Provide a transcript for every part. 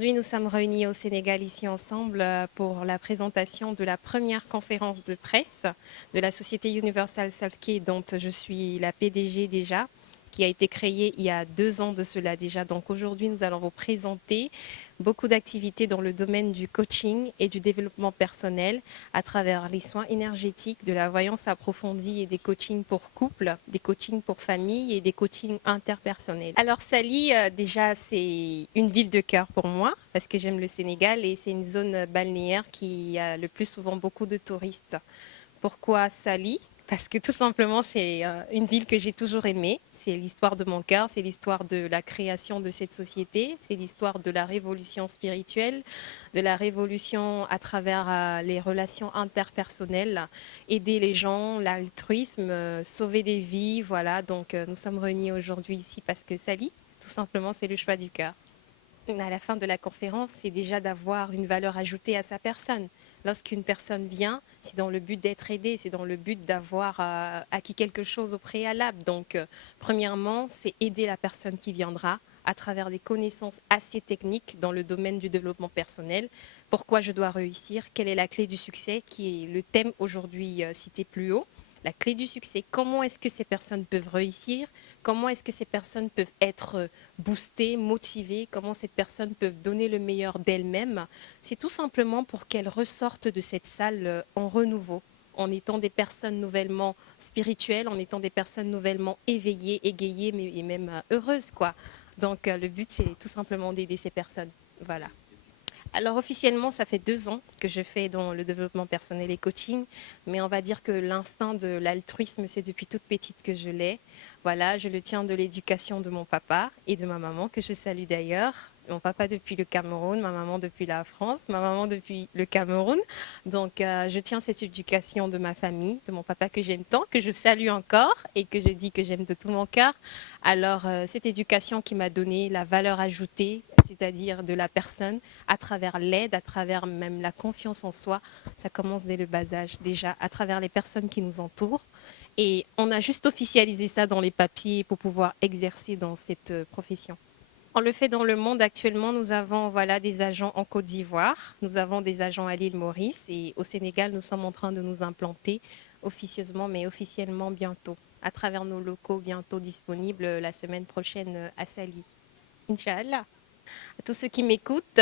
Aujourd'hui, nous sommes réunis au Sénégal ici ensemble pour la présentation de la première conférence de presse de la société Universal Self-Care dont je suis la PDG déjà, qui a été créée il y a 2 ans de cela déjà. Donc aujourd'hui, nous allons vous présenter beaucoup d'activités dans le domaine du coaching et du développement personnel à travers les soins énergétiques, de la voyance approfondie et des coachings pour couple, des coachings pour famille et des coachings interpersonnels. Alors Sali, déjà c'est une ville de cœur pour moi parce que j'aime le Sénégal et c'est une zone balnéaire qui a le plus souvent beaucoup de touristes. Pourquoi Sali? Parce que tout simplement, c'est une ville que j'ai toujours aimée. C'est l'histoire de mon cœur, c'est l'histoire de la création de cette société, c'est l'histoire de la révolution spirituelle, de la révolution à travers les relations interpersonnelles, aider les gens, l'altruisme, sauver des vies. Voilà, donc nous sommes réunis aujourd'hui ici parce que Sali, tout simplement, c'est le choix du cœur. À la fin de la conférence, c'est déjà d'avoir une valeur ajoutée à sa personne. Lorsqu'une personne vient, c'est dans le but d'être aidée, c'est dans le but d'avoir acquis quelque chose au préalable. Donc, premièrement, c'est aider la personne qui viendra à travers des connaissances assez techniques dans le domaine du développement personnel. Pourquoi je dois réussir? Quelle est la clé du succès qui est le thème aujourd'hui cité plus haut? La clé du succès, comment est-ce que ces personnes peuvent réussir? Comment est-ce que ces personnes peuvent être boostées, motivées? Comment ces personnes peuvent donner le meilleur d'elles-mêmes? C'est tout simplement pour qu'elles ressortent de cette salle en renouveau, en étant des personnes nouvellement spirituelles, en étant des personnes nouvellement éveillées, égayées, mais et même heureuses, quoi. Donc, le but, c'est tout simplement d'aider ces personnes. Voilà. Alors officiellement, ça fait 2 ans que je fais dans le développement personnel et coaching, mais on va dire que l'instinct de l'altruisme, c'est depuis toute petite que je l'ai. Voilà, je le tiens de l'éducation de mon papa et de ma maman, que je salue d'ailleurs. Mon papa depuis le Cameroun, ma maman depuis la France, ma maman depuis le Cameroun. Donc, je tiens cette éducation de ma famille, de mon papa que j'aime tant, que je salue encore et que je dis que j'aime de tout mon cœur. Alors, cette éducation qui m'a donné la valeur ajoutée, c'est-à-dire de la personne, à travers l'aide, à travers même la confiance en soi, ça commence dès le bas âge, déjà, à travers les personnes qui nous entourent. Et on a juste officialisé ça dans les papiers pour pouvoir exercer dans cette profession. On le fait dans le monde actuellement. Nous avons des agents en Côte d'Ivoire, nous avons des agents à l'île Maurice et au Sénégal, nous sommes en train de nous implanter officieusement, mais officiellement bientôt, à travers nos locaux bientôt disponibles la semaine prochaine à Sali. Inch'Allah. À tous ceux qui m'écoutent,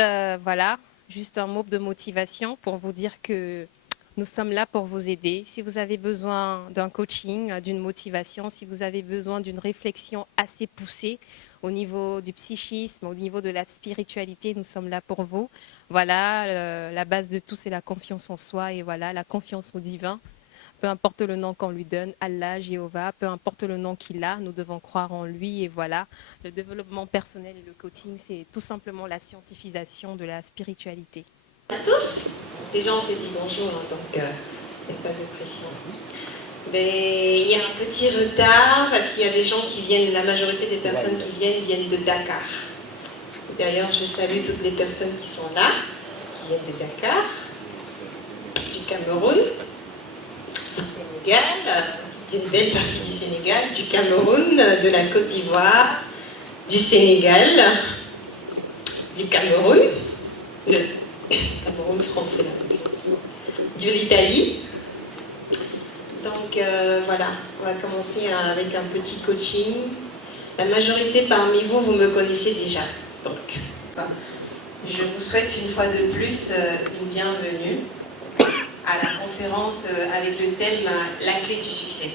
juste un mot de motivation pour vous dire que nous sommes là pour vous aider. Si vous avez besoin d'un coaching, d'une motivation, si vous avez besoin d'une réflexion assez poussée au niveau du psychisme, au niveau de la spiritualité, nous sommes là pour vous. Voilà, la base de tout, c'est la confiance en soi et voilà, la confiance au divin. Peu importe le nom qu'on lui donne, Allah, Jéhovah, peu importe le nom qu'il a, nous devons croire en lui. Et voilà, le développement personnel et le coaching, c'est tout simplement la scientifisation de la spiritualité. À tous, déjà on s'est dit bonjour, donc il n'y a pas de pression. Mais il y a un petit retard parce qu'il y a des gens qui viennent, la majorité des personnes qui viennent de Dakar. D'ailleurs, je salue toutes les personnes qui sont là, qui viennent de Dakar, du Cameroun, Sénégal, d'une belle partie du Sénégal, du Cameroun, de la Côte d'Ivoire, du Sénégal, du Cameroun, le Cameroun français, de l'Italie. Donc voilà, on va commencer avec un petit coaching. La majorité parmi vous, vous me connaissez déjà. Donc, je vous souhaite une fois de plus une bienvenue à la conférence avec le thème « La clé du succès ».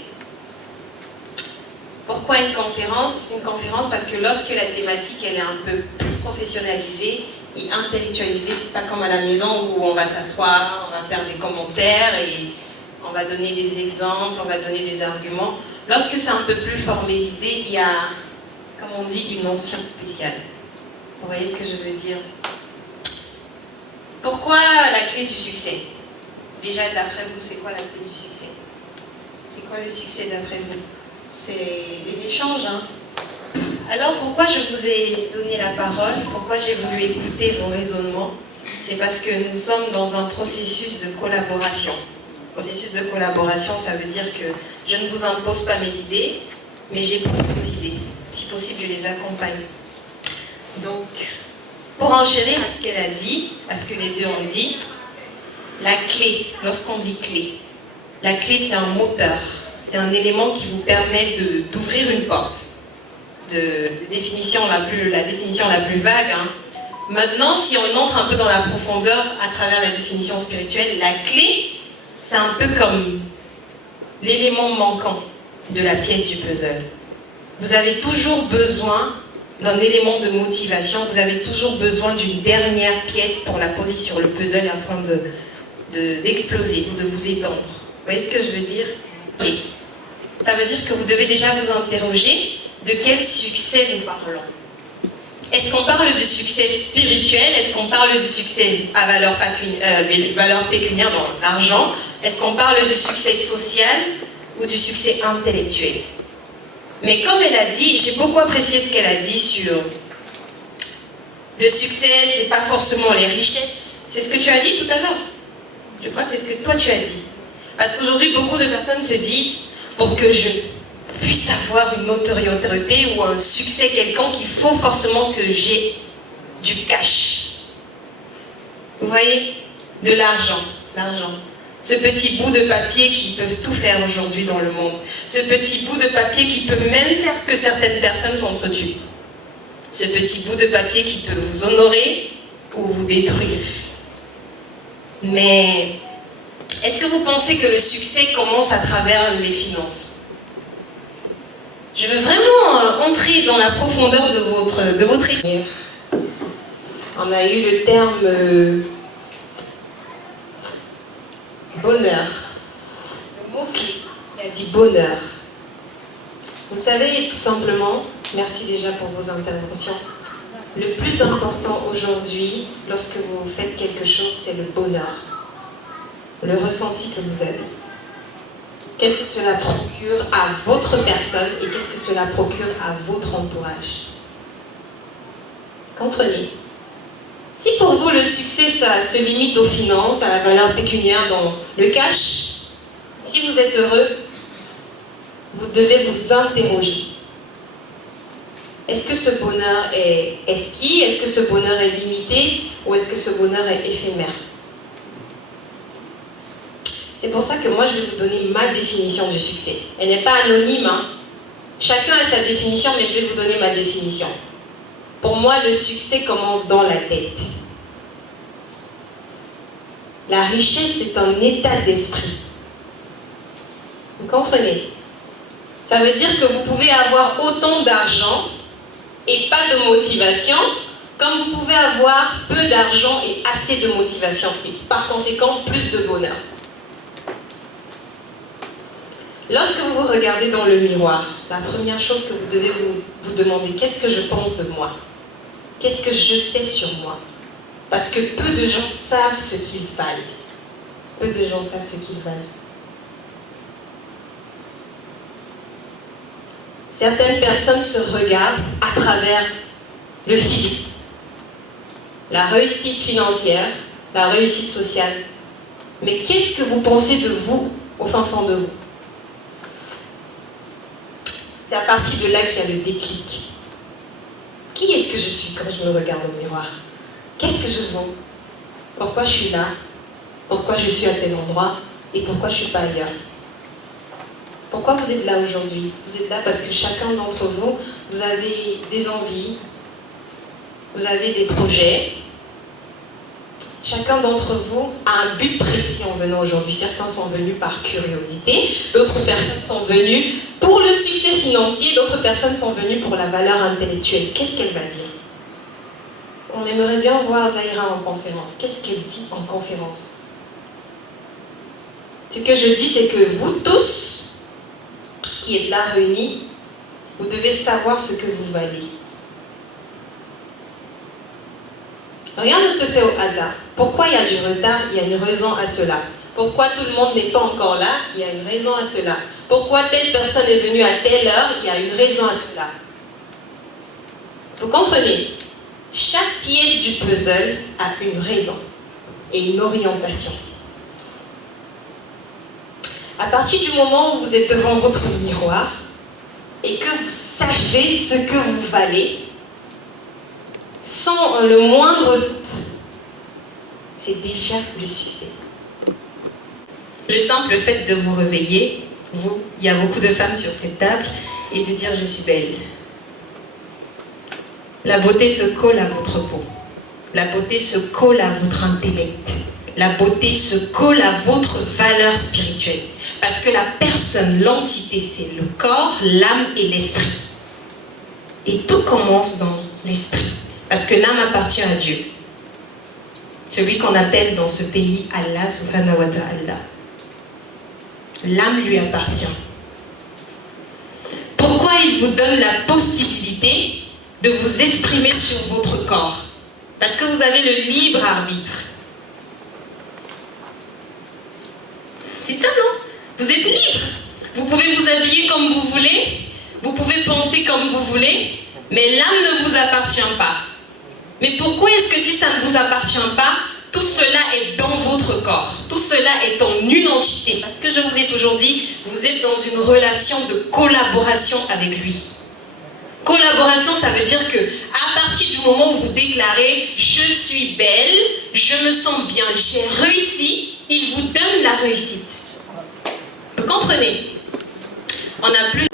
Pourquoi une conférence? Une conférence parce que lorsque la thématique elle est un peu plus professionnalisée et intellectualisée, c'est pas comme à la maison où on va s'asseoir, on va faire des commentaires et on va donner des exemples, on va donner des arguments. Lorsque c'est un peu plus formalisé, il y a, comme on dit, une mention spéciale. Vous voyez ce que je veux dire? Pourquoi la clé du succès? Déjà, d'après vous, c'est quoi la clé du succès? C'est quoi le succès d'après vous? C'est les échanges, hein? Alors, pourquoi je vous ai donné la parole? Pourquoi j'ai voulu écouter vos raisonnements? C'est parce que nous sommes dans un processus de collaboration. Processus de collaboration, ça veut dire que je ne vous impose pas mes idées, mais j'écoute vos idées. Si possible, je les accompagne. Donc, pour enchérir à ce qu'elle a dit, à ce que les deux ont dit, la clé, lorsqu'on dit clé, la clé c'est un moteur, c'est un élément qui vous permet d'ouvrir une porte. La définition la plus vague. Hein. Maintenant, si on entre un peu dans la profondeur à travers la définition spirituelle, la clé, c'est un peu comme l'élément manquant de la pièce du puzzle. Vous avez toujours besoin d'un élément de motivation, vous avez toujours besoin d'une dernière pièce pour la poser sur le puzzle afin d'exploser ou de vous étendre. Vous voyez ce que je veux dire? Et ça veut dire que vous devez déjà vous interroger de quel succès nous parlons. Est-ce qu'on parle du succès spirituel? Est-ce qu'on parle du succès à valeur pécuniaire dans l'argent? Est-ce qu'on parle du succès social ou du succès intellectuel? Mais comme elle a dit, j'ai beaucoup apprécié ce qu'elle a dit sur le succès, c'est pas forcément les richesses. C'est ce que tu as dit tout à l'heure. Je crois que c'est ce que toi tu as dit. Parce qu'aujourd'hui, beaucoup de personnes se disent, pour que je puisse avoir une notoriété ou un succès quelconque, il faut forcément que j'ai du cash. Vous voyez? De l'argent. L'argent. Ce petit bout de papier qui peut tout faire aujourd'hui dans le monde. Ce petit bout de papier qui peut même faire que certaines personnes s'entretuent. Ce petit bout de papier qui peut vous honorer ou vous détruire. Mais est-ce que vous pensez que le succès commence à travers les finances? Je veux vraiment entrer dans la profondeur de votre idée. On a eu le terme bonheur. Le mot-clé, il a dit bonheur. Vous savez, tout simplement, merci déjà pour vos interventions, le plus important aujourd'hui, lorsque vous faites quelque chose, c'est le bonheur. Le ressenti que vous avez. Qu'est-ce que cela procure à votre personne et qu'est-ce que cela procure à votre entourage? Comprenez? Si pour vous le succès ça se limite aux finances, à la valeur pécuniaire dans le cash, si vous êtes heureux, vous devez vous interroger. Est-ce que ce bonheur est exquis? Est-ce que ce bonheur est limité? Ou est-ce que ce bonheur est éphémère? C'est pour ça que moi je vais vous donner ma définition du succès. Elle n'est pas anonyme, hein. Chacun a sa définition, mais je vais vous donner ma définition. Pour moi, le succès commence dans la tête. La richesse est un état d'esprit. Vous comprenez? Ça veut dire que vous pouvez avoir autant d'argent et pas de motivation, comme vous pouvez avoir peu d'argent et assez de motivation, et par conséquent plus de bonheur. Lorsque vous vous regardez dans le miroir, la première chose que vous devez vous demander, qu'est-ce que je pense de moi? Qu'est-ce que je sais sur moi? Parce que peu de gens savent ce qu'ils valent. Peu de gens savent ce qu'ils valent. Certaines personnes se regardent à travers le physique, la réussite financière, la réussite sociale. Mais qu'est-ce que vous pensez de vous au fin fond de vous? C'est à partir de là qu'il y a le déclic. Qui est-ce que je suis quand je me regarde au miroir? Qu'est-ce que je vaux? Pourquoi je suis là? Pourquoi je suis à tel endroit? Et pourquoi je ne suis pas ailleurs? Pourquoi vous êtes là aujourd'hui? Vous êtes là parce que chacun d'entre vous, vous avez des envies, vous avez des projets. Chacun d'entre vous a un but précis en venant aujourd'hui. Certains sont venus par curiosité, d'autres personnes sont venues pour le succès financier, d'autres personnes sont venues pour la valeur intellectuelle. Qu'est-ce qu'elle va dire? On aimerait bien voir Zahira en conférence. Qu'est-ce qu'elle dit en conférence? Ce que je dis, c'est que vous tous, qui êtes là réunis, vous devez savoir ce que vous valez. Rien ne se fait au hasard. Pourquoi il y a du retard? Il y a une raison à cela. Pourquoi tout le monde n'est pas encore là? Il y a une raison à cela. Pourquoi telle personne est venue à telle heure? Il y a une raison à cela. Vous comprenez? Chaque pièce du puzzle a une raison et une orientation. À partir du moment où vous êtes devant votre miroir et que vous savez ce que vous valez, sans le moindre doute, c'est déjà le succès. Le simple fait de vous réveiller, vous, il y a beaucoup de femmes sur cette table, et de dire je suis belle. La beauté se colle à votre peau. La beauté se colle à votre intellect. La beauté se colle à votre valeur spirituelle. Parce que la personne, l'entité, c'est le corps, l'âme et l'esprit. Et tout commence dans l'esprit. Parce que l'âme appartient à Dieu. Celui qu'on appelle dans ce pays Allah, subhanahu wa ta'ala. L'âme lui appartient. Pourquoi il vous donne la possibilité de vous exprimer sur votre corps? Parce que vous avez le libre arbitre. C'est ça, non? Vous êtes libre. Vous pouvez vous habiller comme vous voulez, vous pouvez penser comme vous voulez, mais l'âme ne vous appartient pas. Mais pourquoi est-ce que si ça ne vous appartient pas, tout cela est dans votre corps, tout cela est en une entité? Parce que je vous ai toujours dit, vous êtes dans une relation de collaboration avec lui. Collaboration, ça veut dire que à partir du moment où vous déclarez « je suis belle, je me sens bien, j'ai réussi », il vous donne la réussite. Vous comprenez? On a plus.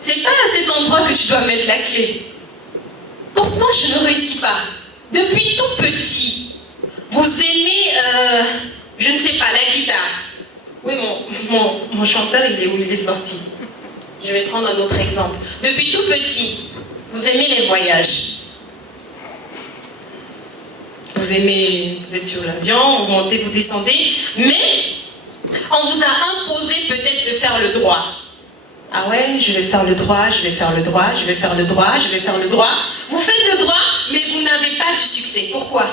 C'est pas à cet endroit que tu dois mettre la clé. Pourquoi je ne réussis pas? Depuis tout petit, vous aimez, je ne sais pas, la guitare. Oui, mon chanteur, il est où? Il est sorti. Je vais prendre un autre exemple. Depuis tout petit, vous aimez les voyages. Vous êtes sur l'avion, vous montez, vous descendez, mais on vous a imposé peut-être de faire le droit. Ah ouais, je vais faire le droit, je vais faire le droit, je vais faire le droit, je vais faire le droit. Vous faites le droit, mais vous n'avez pas du succès. Pourquoi?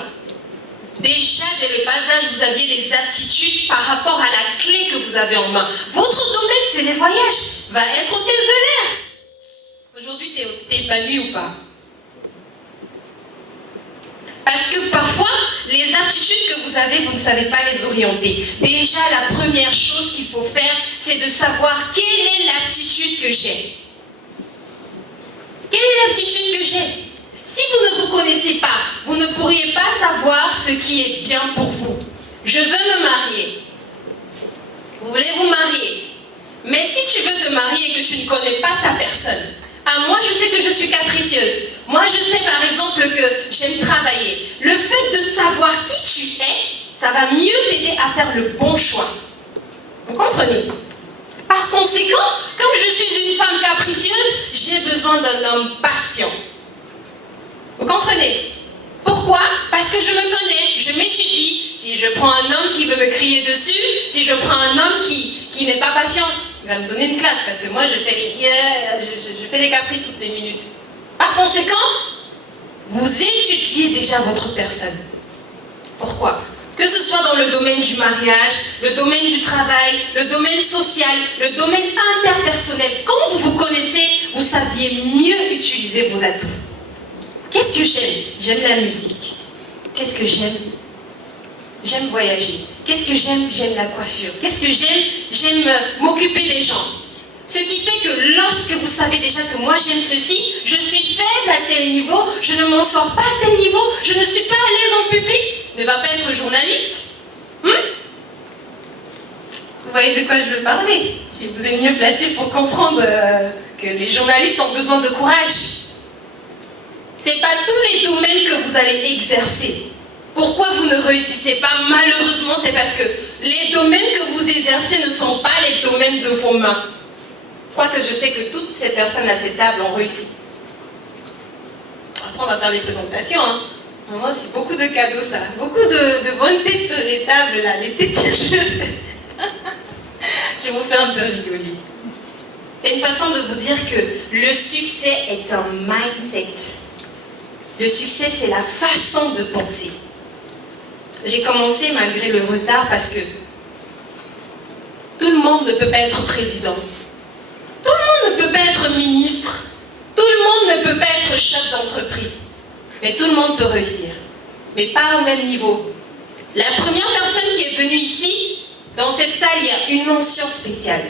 Déjà, dès le bas âge, vous aviez des aptitudes par rapport à la clé que vous avez en main. Votre domaine, c'est les voyages. Va être hôtesse de l'air. Aujourd'hui, t'es épanoui ou pas? Parce que parfois, les aptitudes que vous avez, vous ne savez pas les orienter. Déjà, la première chose qu'il faut faire, c'est de savoir quelle est l'aptitude que j'ai. Quelle est l'aptitude que j'ai? Si vous ne vous connaissez pas, vous ne pourriez pas savoir ce qui est bien pour vous. Je veux me marier. Vous voulez vous marier. Mais si tu veux te marier et que tu ne connais pas ta personne, moi je sais que je suis capricieuse. Moi je sais par exemple que j'aime travailler. Le fait de savoir qui tu es, ça va mieux t'aider à faire le bon choix. Vous comprenez? Par conséquent, comme je suis une femme capricieuse, j'ai besoin d'un homme patient. Vous comprenez? Pourquoi? Parce que je me connais, je m'étudie. Si je prends un homme qui veut me crier dessus, si je prends un homme qui n'est pas patient, il va me donner une claque parce que moi je fais des caprices toutes les minutes. Par conséquent, vous étudiez déjà votre personne. Pourquoi? Que ce soit dans le domaine du mariage, le domaine du travail, le domaine social, le domaine interpersonnel. Quand vous vous connaissez, vous saviez mieux utiliser vos atouts. Qu'est-ce que j'aime? J'aime la musique. Qu'est-ce que j'aime? J'aime voyager. Qu'est-ce que j'aime? J'aime la coiffure. Qu'est-ce que j'aime? J'aime m'occuper des gens. Ce qui fait que lorsque vous savez déjà que moi j'aime ceci, je suis faible à tel niveau, je ne m'en sors pas à tel niveau, je ne suis pas à l'aise en public, ne va pas être journaliste. Vous voyez de quoi je veux parler? Vous êtes mieux placé pour comprendre que les journalistes ont besoin de courage. Ce n'est pas tous les domaines que vous allez exercer. Pourquoi vous ne réussissez pas? Malheureusement, c'est parce que les domaines que vous exercez ne sont pas les domaines de vos mains. Quoique je sais que toutes ces personnes à cette table ont réussi. Après, on va faire les présentations. Moi, c'est beaucoup de cadeaux, ça. Beaucoup de bonnes têtes sur les tables, là. Les têtes que je vous fais un peu rigoler. C'est une façon de vous dire que le succès est un mindset. Le succès, c'est la façon de penser. J'ai commencé malgré le retard parce que tout le monde ne peut pas être président. Tout le monde ne peut pas être ministre. Tout le monde ne peut pas être chef d'entreprise. Mais tout le monde peut réussir. Mais pas au même niveau. La première personne qui est venue ici, dans cette salle, il y a une mention spéciale.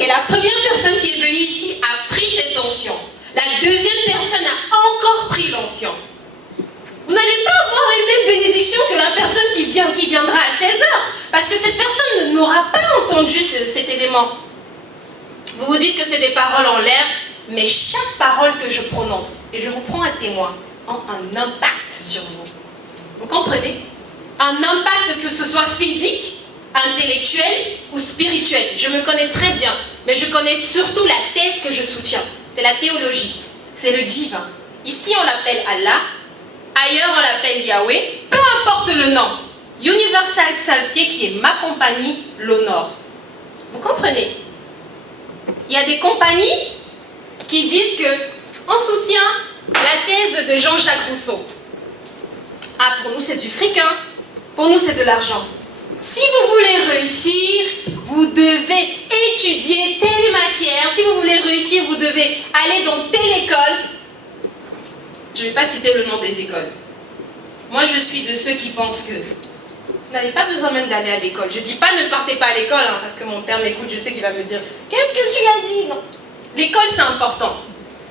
Et la première personne qui est venue ici a pris cette onction. La deuxième personne a encore pris l'onction. Vous n'allez pas avoir les mêmes bénédictions que la personne qui viendra à 16 heures. Parce que cette personne n'aura pas entendu cet élément. Vous vous dites que c'est des paroles en l'air, mais chaque parole que je prononce, et je vous prends à témoin, a un impact sur vous. Vous comprenez? Un impact, que ce soit physique, intellectuel ou spirituel. Je me connais très bien, mais je connais surtout la thèse que je soutiens. C'est la théologie, c'est le divin. Ici on l'appelle Allah, ailleurs on l'appelle Yahweh, peu importe le nom. Universal Salké, qui est ma compagnie, l'honore. Vous comprenez? Il y a des compagnies qui disent que on soutient la thèse de Jean-Jacques Rousseau. Ah, pour nous c'est du fric, hein? Pour nous c'est de l'argent. Si vous voulez réussir, vous devez étudier telle matière. Si vous voulez réussir, vous devez aller dans telle école. Je ne vais pas citer le nom des écoles. Moi, je suis de ceux qui pensent que vous n'avez pas besoin même d'aller à l'école. Je ne dis pas ne partez pas à l'école, hein, parce que mon père m'écoute, je sais qu'il va me dire « Qu'est-ce que tu as dit ?» Non. L'école, c'est important.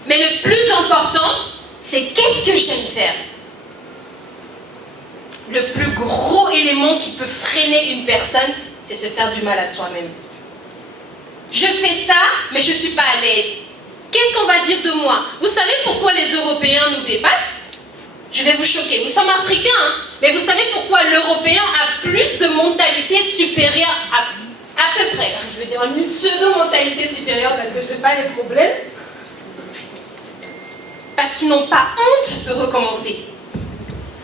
Mais le plus important, c'est qu'est-ce que j'aime faire. Le plus gros élément qui peut freiner une personne, c'est se faire du mal à soi-même. Je fais ça, mais je ne suis pas à l'aise. Qu'est-ce qu'on va dire de moi? Vous savez pourquoi les Européens nous dépassent? Je vais vous choquer. Nous sommes africains, hein? Mais vous savez pourquoi l'Européen a plus de mentalité supérieure à peu près? Je veux dire une pseudo-mentalité supérieure parce que je ne veux pas les problèmes. Parce qu'ils n'ont pas honte de recommencer.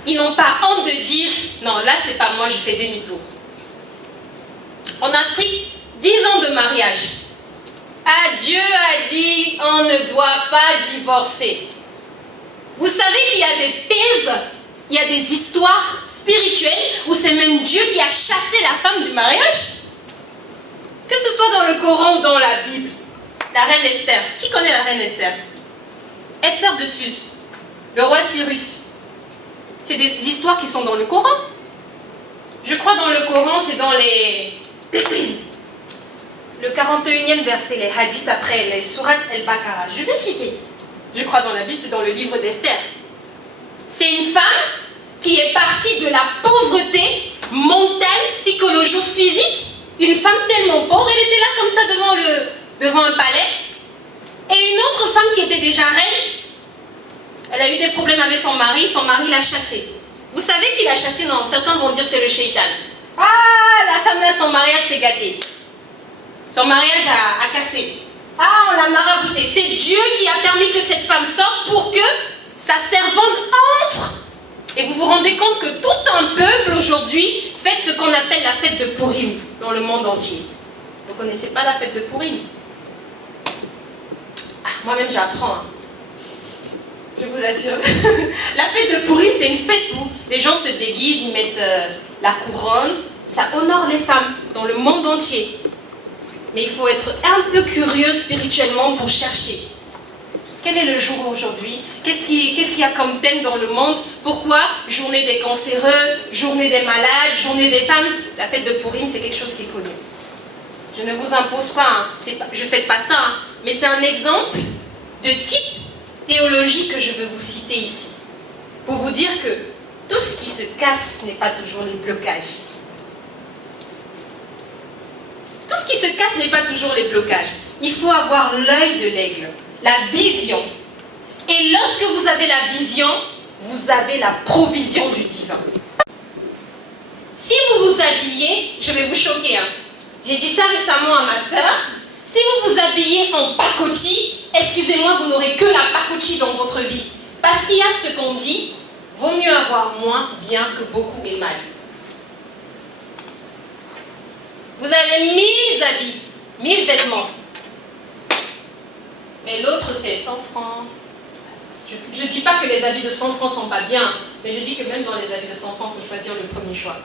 Ils n'ont pas honte de dire « Non, là, c'est pas moi, je fais demi-tour. » En Afrique, 10 ans de mariage. Ah, Dieu a dit « On ne doit pas divorcer. » Vous savez qu'il y a des thèses, il y a des histoires spirituelles où c'est même Dieu qui a chassé la femme du mariage. Que ce soit dans le Coran ou dans la Bible. La reine Esther. Qui connaît la reine Esther? Esther de Suse. Le roi Cyrus. C'est des histoires qui sont dans le Coran. Je crois dans le Coran, c'est dans les... le 41e verset, les hadiths après, les sourates El-Baqarah. Je vais citer. Je crois dans la Bible, c'est dans le livre d'Esther. C'est une femme qui est partie de la pauvreté mentale, psychologique, physique. Une femme tellement pauvre, elle était là comme ça devant un palais. Et une autre femme qui était déjà reine, elle a eu des problèmes avec son mari l'a chassée. Vous savez qui l'a chassée? Non, certains vont dire c'est le shaitan. Ah, la femme là, son mariage s'est gâté. Son mariage a cassé. Ah, on l'a marabouté. C'est Dieu qui a permis que cette femme sorte pour que sa servante entre. Et vous vous rendez compte que tout un peuple aujourd'hui fête ce qu'on appelle la fête de Purim dans le monde entier. Vous ne connaissez pas la fête de Purim? Ah, moi-même j'apprends. Hein. Je vous assure. La fête de Purim, c'est une fête où les gens se déguisent, ils mettent la couronne. Ça honore les femmes dans le monde entier. Mais il faut être un peu curieux spirituellement pour chercher. Quel est le jour aujourd'hui? Qu'est-ce qu'il y a comme thème dans le monde? Pourquoi journée des cancéreux, journée des malades, journée des femmes? La fête de Purim, c'est quelque chose qui est connu. Je ne vous impose pas, hein. Je ne fais pas ça, hein. Mais c'est un exemple de type théologie que je veux vous citer ici. Pour vous dire que tout ce qui se casse n'est pas toujours les blocages. Tout ce qui se casse n'est pas toujours les blocages. Il faut avoir l'œil de l'aigle, la vision. Et lorsque vous avez la vision, vous avez la provision du divin. Si vous vous habillez, je vais vous choquer, hein. J'ai dit ça récemment à ma soeur. Si vous vous habillez en pacotille, excusez-moi, vous n'aurez que la pacotille dans votre vie. Parce qu'il y a ce qu'on dit, vaut mieux avoir moins bien que beaucoup et mal. Vous avez 1000 habits, 1000 vêtements. Mais l'autre, c'est 100 francs. Je ne dis pas que les habits de 100 francs ne sont pas bien, mais je dis que même dans les habits de 100 francs, il faut choisir le premier choix.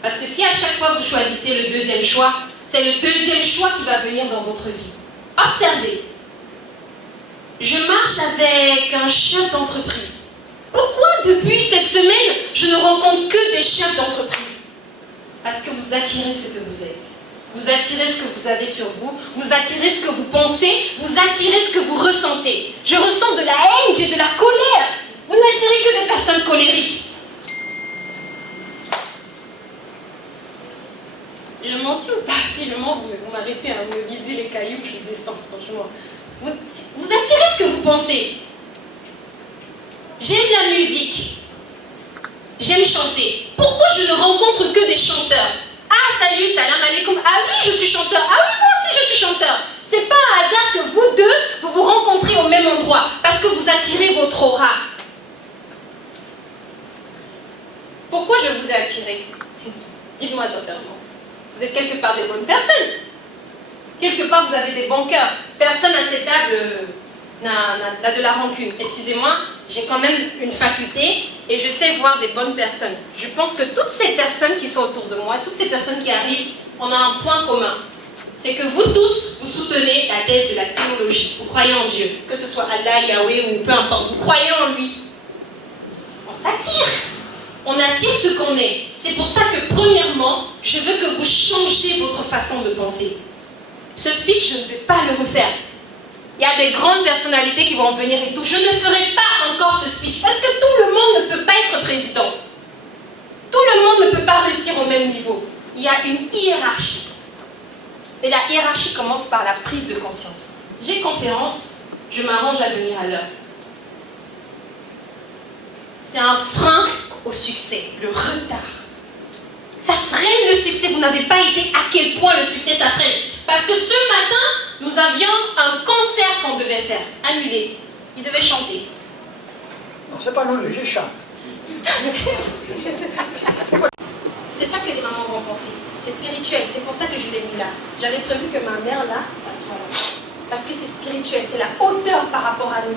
Parce que si à chaque fois vous choisissez le deuxième choix, c'est le deuxième choix qui va venir dans votre vie. Observez. Je marche avec un chef d'entreprise. Pourquoi depuis cette semaine, je ne rencontre que des chefs d'entreprise? Parce que vous attirez ce que vous êtes. Vous attirez ce que vous avez sur vous, vous attirez ce que vous pensez, vous attirez ce que vous ressentez. Je ressens de la haine, j'ai de la colère. Vous n'attirez que des personnes colériques. Je menti ou pas? Si le moment vous m'arrêtez à me viser les cailloux, je descends, franchement. Vous attirez ce que vous pensez. J'aime la musique. J'aime chanter. Pourquoi je ne rencontre que des chanteurs? Ah, salut, salam alaikum. Ah oui, je suis chanteur. Ah oui, moi aussi, je suis chanteur. C'est pas un hasard que vous deux, vous vous rencontrez au même endroit. Parce que vous attirez votre aura. Pourquoi je vous ai attiré? Dites-moi sincèrement. Vous êtes quelque part des bonnes personnes. Quelque part, vous avez des bons cœurs. Personne à cette table n'a de la rancune. Excusez-moi, j'ai quand même une faculté et je sais voir des bonnes personnes. Je pense que toutes ces personnes qui sont autour de moi, toutes ces personnes qui arrivent, on a un point commun. C'est que vous tous, vous soutenez la thèse de la théologie. Vous croyez en Dieu. Que ce soit Allah, Yahweh ou peu importe. Vous croyez en lui. On s'attire. On attire ce qu'on est. C'est pour ça que premièrement, je veux que vous changiez votre façon de penser. Ce speech, je ne vais pas le refaire. Il y a des grandes personnalités qui vont venir et tout. Je ne ferai pas encore ce speech parce que tout le monde ne peut pas être président. Tout le monde ne peut pas réussir au même niveau. Il y a une hiérarchie. Et la hiérarchie commence par la prise de conscience. J'ai conférence, je m'arrange à venir à l'heure. C'est un frein au succès, le retard. Ça freine le succès. Vous n'avez pas idée à quel point le succès ça freine. Parce que ce matin, nous avions un concert qu'on devait faire, annulé. Il devait chanter. Non, c'est pas annulé, je chante. C'est ça que les mamans vont penser. C'est spirituel, c'est pour ça que je l'ai mis là. J'avais prévu que ma mère là, ça soit là. Parce que c'est spirituel, c'est la hauteur par rapport à nous.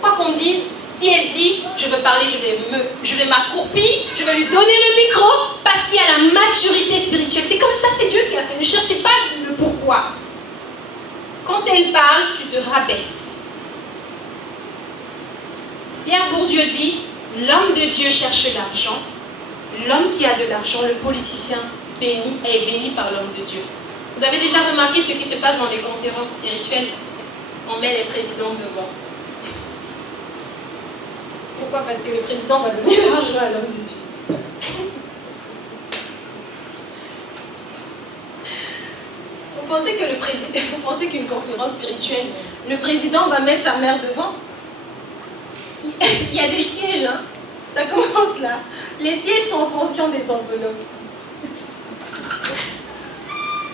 Quoi qu'on dise, si elle dit, je veux parler, je vais m'accroupir, je vais lui donner le micro, parce qu'il y a la maturité spirituelle. C'est comme ça, c'est Dieu qui a fait. Ne cherchez pas le pourquoi. Quand elle parle, tu te rabaisses. Pierre Bourdieu dit, l'homme de Dieu cherche l'argent, l'homme qui a de l'argent, le politicien béni, est béni par l'homme de Dieu. Vous avez déjà remarqué ce qui se passe dans les conférences spirituelles? On met les présidents devant. Pourquoi? Parce que le président va donner l'argent à l'homme de Dieu. Vous pensez qu'une conférence spirituelle, le président va mettre sa mère devant? Il y a des sièges, hein? Ça commence là. Les sièges sont en fonction des enveloppes.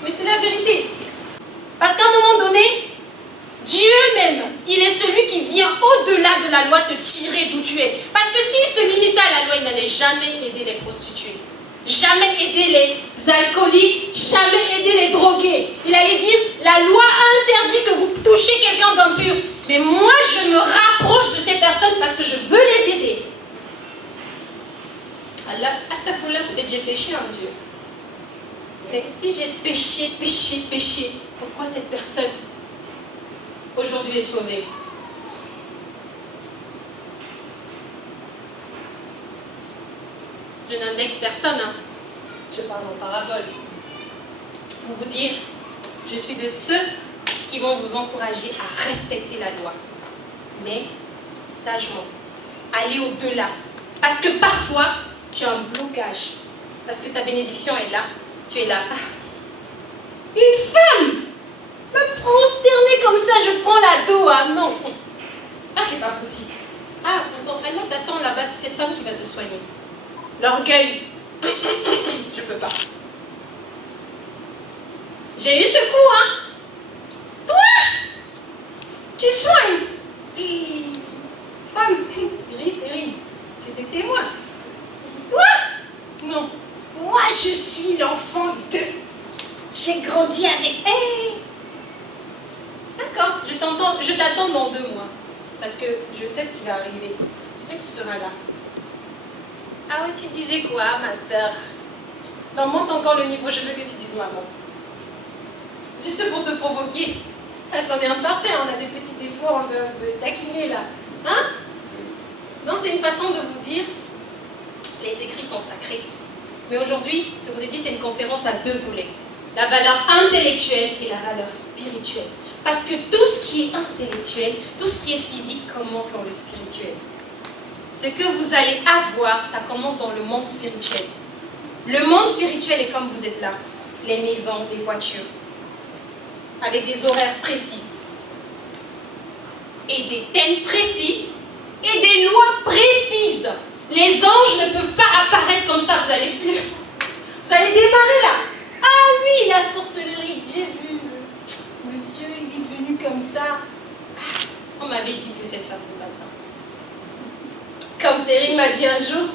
Mais c'est la vérité. Parce qu'à un moment donné, Dieu même, il est celui qui vient au-delà de la loi te tirer d'où tu es. Parce que s'il se limitait à la loi, il n'allait jamais aider les prostituées. Jamais aider les alcooliques, jamais aider les drogués. Il allait dire, la loi a interdit que vous touchiez quelqu'un d'impur. Mais moi, je me rapproche de ces personnes parce que je veux les aider. Allah, astaghfirullah, peut-être j'ai péché en Dieu. Mais si j'ai péché, pourquoi cette personne aujourd'hui est sauvée? Je n'indexe personne, hein. Je parle en parabole. Pour vous dire, je suis de ceux qui vont vous encourager à respecter la loi. Mais sagement, aller au-delà. Parce que parfois, tu as un blocage. Parce que ta bénédiction est là. Tu es là. Une femme me prosterner comme ça, je prends la dos. Ah non. Ah, c'est pas possible. Ah, attends, Allah t'attend là-bas, c'est cette femme qui va te soigner. L'orgueil, je peux pas. J'ai eu ce coup, hein. Toi, tu soignes. Femme, Série, tu étais témoin. Toi, non. Moi, je suis l'enfant de. J'ai grandi avec. D'accord, je t'attends dans 2 mois. Parce que je sais ce qui va arriver. Je sais que tu seras là. Ah ouais, tu disais quoi, ma soeur? Non, monte encore le niveau, je veux que tu dises maman. Juste pour te provoquer. Parce qu'on est imparfait, on a des petits défauts, on veut taquiner là. Hein? Non, c'est une façon de vous dire, les écrits sont sacrés. Mais aujourd'hui, je vous ai dit, c'est une conférence à 2 volets. la valeur intellectuelle et la valeur spirituelle. Parce que tout ce qui est intellectuel, tout ce qui est physique commence dans le spirituel. Ce que vous allez avoir, ça commence dans le monde spirituel. Le monde spirituel est comme vous êtes là. Les maisons, les voitures. Avec des horaires précis. Et des thèmes précis. Et des lois précises. Les anges ne peuvent pas apparaître comme ça, vous allez fuir. Vous allez démarrer là. Ah oui, la sorcellerie, j'ai vu. Monsieur, il est venu comme ça. On m'avait dit que cette femme n'est pas ça. Comme Céline m'a dit un jour,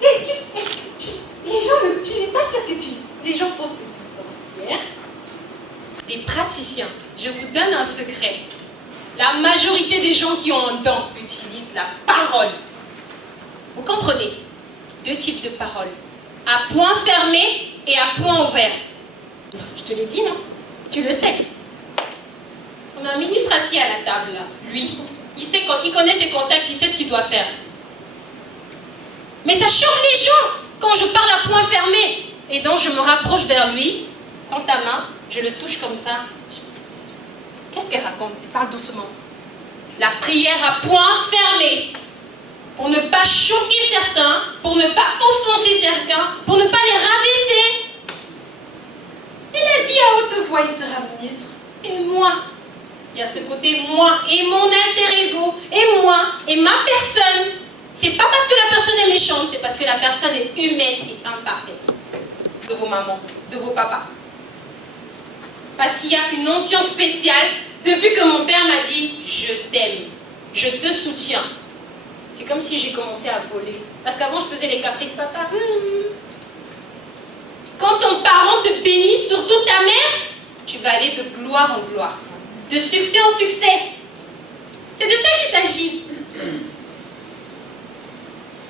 les gens, tu n'es pas sûr que les gens pensent que je suis sorcière. Des praticiens, je vous donne un secret. La majorité des gens qui ont un don utilisent la parole. Vous comprenez? Deux types de paroles. À point fermé et à point ouvert. Je te l'ai dit, non? Tu le sais. On a un ministre assis à la table, là. Lui, il connaît ses contacts, il sait ce qu'il doit faire. Mais ça choque les gens quand je parle à point fermé. Et donc, je me rapproche vers lui, prends ta main, je le touche comme ça. Qu'est-ce qu'elle raconte? Elle parle doucement. La prière à point fermé. Pour ne pas choquer certains, pour ne pas offenser certains, pour ne pas les rabaisser. Il a dit à haute voix, il sera ministre. Et moi, il y a ce côté moi et mon alter ego, et moi et ma personne. C'est pas parce que la personne est méchante, c'est parce que la personne est humaine et imparfaite. De vos mamans, de vos papas. Parce qu'il y a une onction spéciale depuis que mon père m'a dit « Je t'aime, je te soutiens ». C'est comme si j'ai commencé à voler. Parce qu'avant, je faisais les caprices, papa. Quand ton parent te bénit, surtout ta mère, tu vas aller de gloire en gloire. De succès en succès. C'est de ça qu'il s'agit.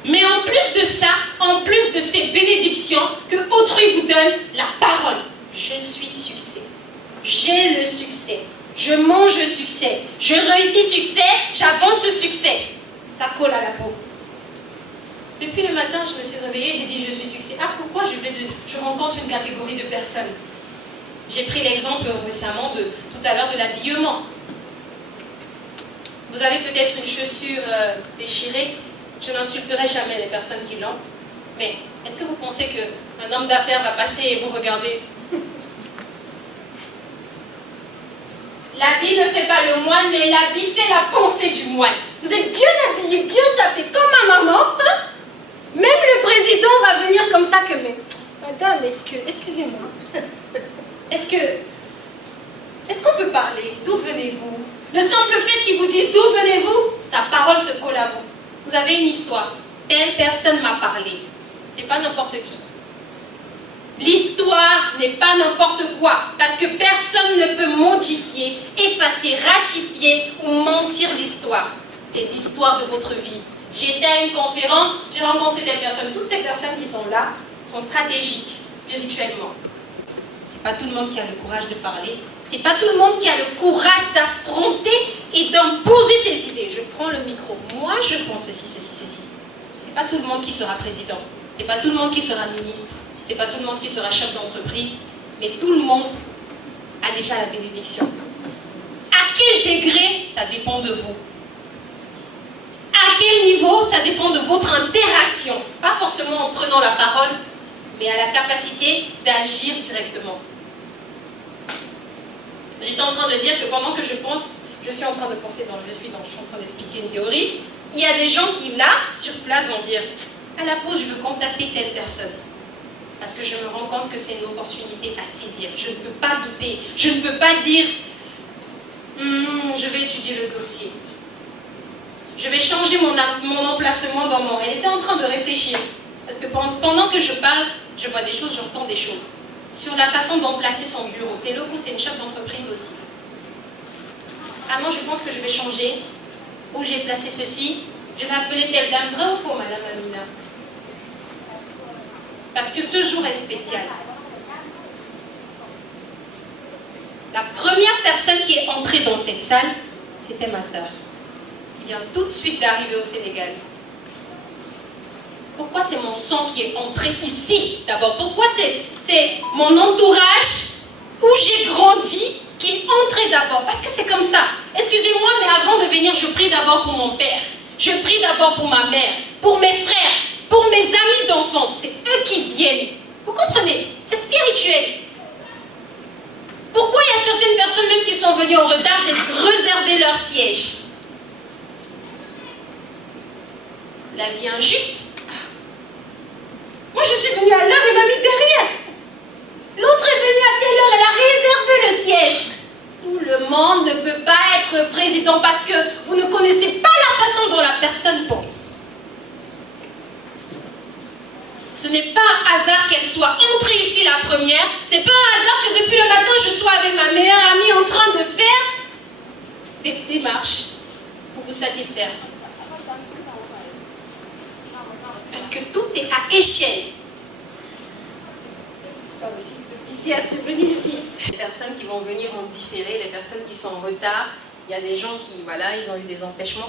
Mais en plus de ça, en plus de ces bénédictions que autrui vous donne, la parole. Je suis succès. J'ai le succès. Je mange le succès. Je réussis succès. J'avance succès. Ça colle à la peau. Depuis le matin, je me suis réveillée, j'ai dit je suis succès. Ah, pourquoi je rencontre une catégorie de personnes? J'ai pris l'exemple récemment tout à l'heure de l'habillement. Vous avez peut-être une chaussure déchirée. Je n'insulterai jamais les personnes qui l'ont. Mais est-ce que vous pensez qu'un homme d'affaires va passer et vous regarder? L'habit ne fait pas le moine, mais l'habit fait la pensée du moine. Vous êtes bien habillé, bien sapé, comme ma maman. Hein? Même le président va venir comme ça que, mais madame, excusez-moi, est-ce qu'on peut parler? D'où venez-vous? Le simple fait qu'il vous dise d'où venez-vous, sa parole se colle à vous. Vous avez une histoire. Telle personne m'a parlé. C'est pas n'importe qui. L'histoire n'est pas n'importe quoi, parce que personne ne peut modifier, effacer, ratifier ou mentir l'histoire. C'est l'histoire de votre vie. J'étais à une conférence, j'ai rencontré des personnes. Toutes ces personnes qui sont là sont stratégiques, spirituellement. C'est pas tout le monde qui a le courage de parler. C'est pas tout le monde qui a le courage d'affronter et d'imposer ses idées. Je prends le micro. Moi, je pense ceci, ceci, ceci. C'est pas tout le monde qui sera président. C'est pas tout le monde qui sera ministre. C'est pas tout le monde qui sera chef d'entreprise. Mais tout le monde a déjà la bénédiction. À quel degré, ça dépend de vous. À quel niveau, ça dépend de votre interaction. Pas forcément en prenant la parole, mais à la capacité d'agir directement. J'étais en train de dire que pendant que je pense, je suis en train de d'expliquer une théorie, il y a des gens qui, là, sur place, vont dire « À la pause, je veux contacter telle personne. » Parce que je me rends compte que c'est une opportunité à saisir. Je ne peux pas douter. Je ne peux pas dire « Je vais étudier le dossier. Je vais changer mon emplacement dans mon... » Elle était en train de réfléchir. Parce que pendant que je parle, je vois des choses, j'entends des choses. Sur la façon d'emplacer son bureau. C'est le coup, c'est une chef d'entreprise aussi. Ah non, je pense que je vais changer. Où j'ai placé ceci. Je vais appeler telle dame. Vrai ou faux, Madame Amina? Parce que ce jour est spécial. La première personne qui est entrée dans cette salle, c'était ma sœur. Qui vient tout de suite d'arriver au Sénégal. Pourquoi c'est mon sang qui est entré ici d'abord? Pourquoi c'est mon entourage où j'ai grandi qui entrait d'abord. Parce que c'est comme ça. Excusez-moi, mais avant de venir, je prie d'abord pour mon père. Je prie d'abord pour ma mère, pour mes frères, pour mes amis d'enfance. C'est eux qui viennent. Vous comprenez? C'est spirituel. Pourquoi il y a certaines personnes même qui sont venues en retard, j'ai réservé leur siège? La vie injuste. Moi, je suis venue à l'heure et m'a mis derrière. L'autre est venu à telle heure, elle a réservé le siège. Tout le monde ne peut pas être président parce que vous ne connaissez pas la façon dont la personne pense. Ce n'est pas un hasard qu'elle soit entrée ici la première. C'est pas un hasard que depuis le matin, je sois avec ma meilleure amie en train de faire des démarches pour vous satisfaire. Parce que tout est à échelle. Toi aussi, depuis ici, tu es venu ici. Les personnes qui vont venir en différé, les personnes qui sont en retard, il y a des gens qui, voilà, ils ont eu des empêchements.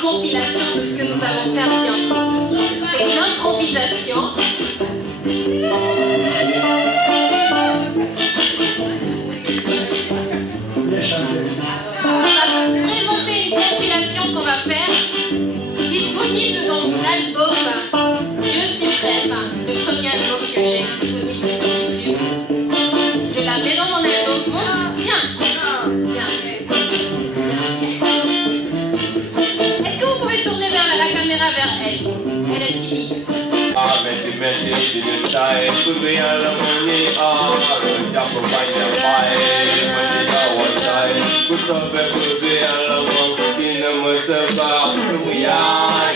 compilation de ce que nous allons faire bientôt. C'est une improvisation. On va présenter une compilation qu'on va faire, disponible dans mon album Dieu suprême, le premier album que j'ai disponible sur YouTube. Je la mets dans mon album. Monte bien. Est-ce que vous pouvez tourner vers la caméra vers elle? Elle est timide. Ah, mais meditated in time. Could be all of money or jump up by the fire. But it's our time. Could some people be all of money in the muscle bar.